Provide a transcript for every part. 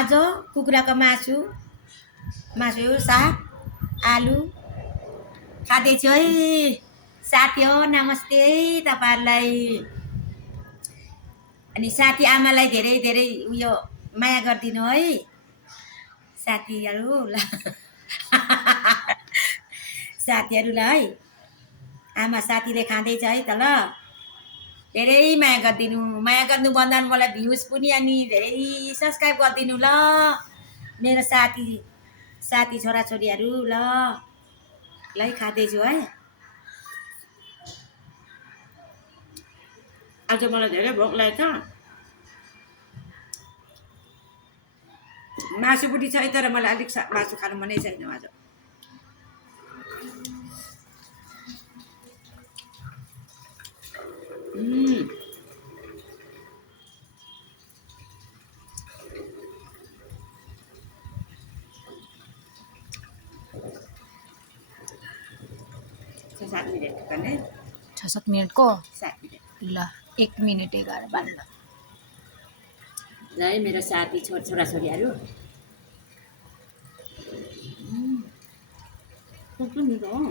आज कुखुराको मासु साग आलु खाँदैछु है साथी हो। नमस्ते है तपाईँहरूलाई। अनि साथी आमालाई धेरै धेरै उयो माया गरिदिनु है साथीहरू ल साथीहरूलाई है। आमा साथीले खाँदैछ है त ल। धेरै माया गरिदिनु। माया गर्नु भन्दा मलाई भ्युज पनि अनि धेरै सब्सक्राइब गरिदिनु ल मेरो साथी छोराछोरीहरू ल। ल खाँदैछु है। आज मलाई धेरै भोक लागेको छ। मासु पनि छ तर मलाई अलिक मासु खानु मनै छैन आज। सात मिनट गर्ने 6-7 मिनट को 7 मिनट ल 1 मिनट 11 बाल्न ल है मेरो साथी छोराछोरीहरू। कस्तो मिठो हो।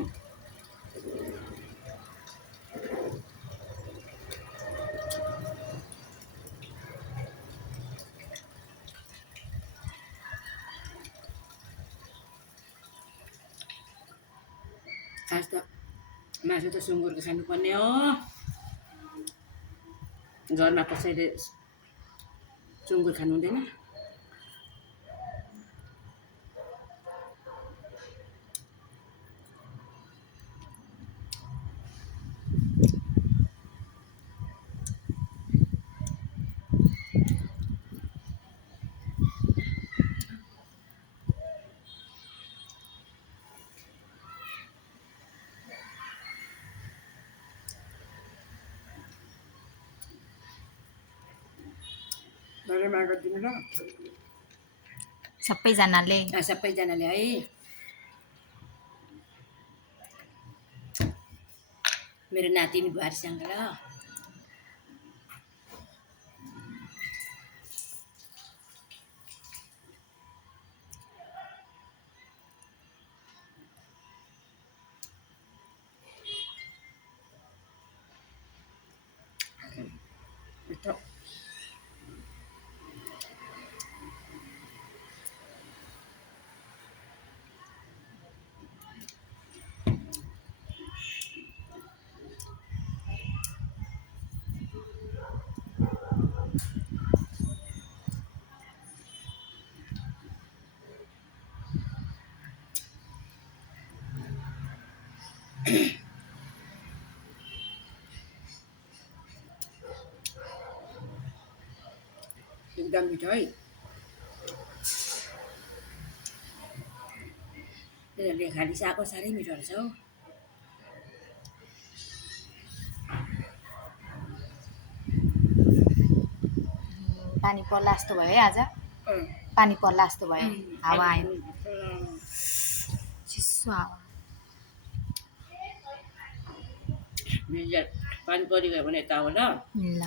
खास त मासु त सुँगुरको खानुपर्ने हो। घरमा कसैले सुँगुर खानु हुँदैन। धेरै माया गरिदिनु ल सबैजनाले सबैजनाले है। मेरो नातिनी बुहारीसँग ल। मिठो एकदम मिठो है। लेखाली सागको साह्रै मिठो रहेछ हौ। पानी पर्ला जस्तो भयो है आज। पानी पर्ला जस्तो भयो। हावा आयो चिसो हावा। पानी परिगयो भने यता हो ल। ल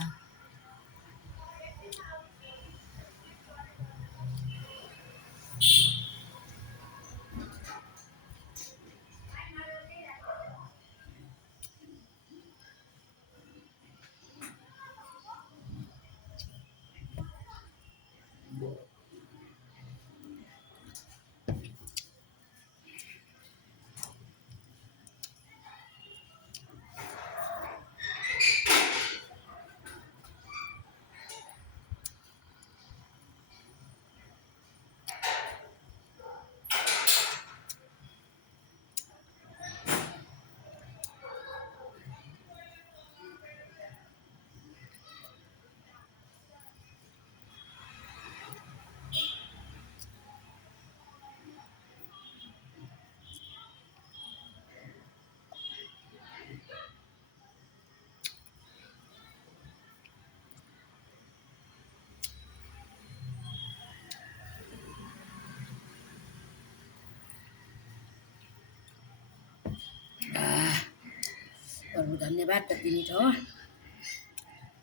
प्रभु धन्यवाद कति मिठो।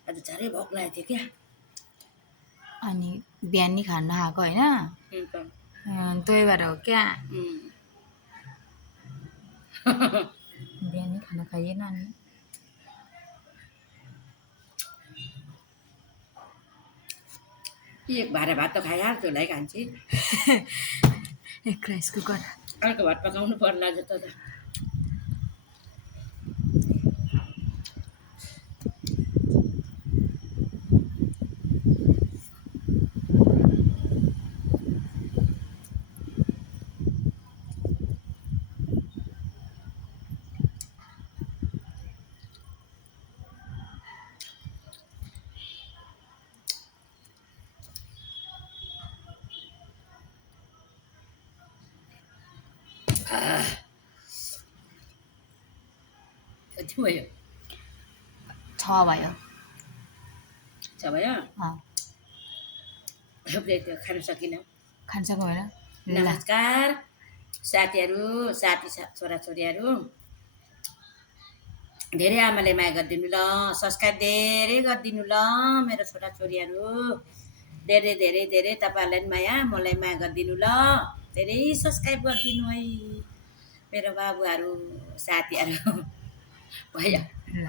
आज साह्रै भोक लागेको थियो क्या। अनि बिहान नि खानु नखाएको होइन त्यही भएर हो क्या बिहान नि खाना खाइएन अनि एक भाँडा भात त खाइहाल्छु होला है कान्छी एक राइस कुकर अर्को भात पकाउनु पर्ला जस्तो त कति भयो 6 भयो 6 भयो अँ त्यो खान सकिनँ खान सक्नु भएन ल नमस्कार साथीहरू छोराछोरीहरू धेरै आमाले माया गरिदिनु ल सब्सक्राइब धेरै गरिदिनु ल मेरो छोराछोरीहरू धेरै धेरै धेरै तपाईँहरूलाई पनि माया मलाई माया गरिदिनु ल धेरै सब्सक्राइब गरिदिनु है मेरो बाबुहरू साथीहरू भयो ल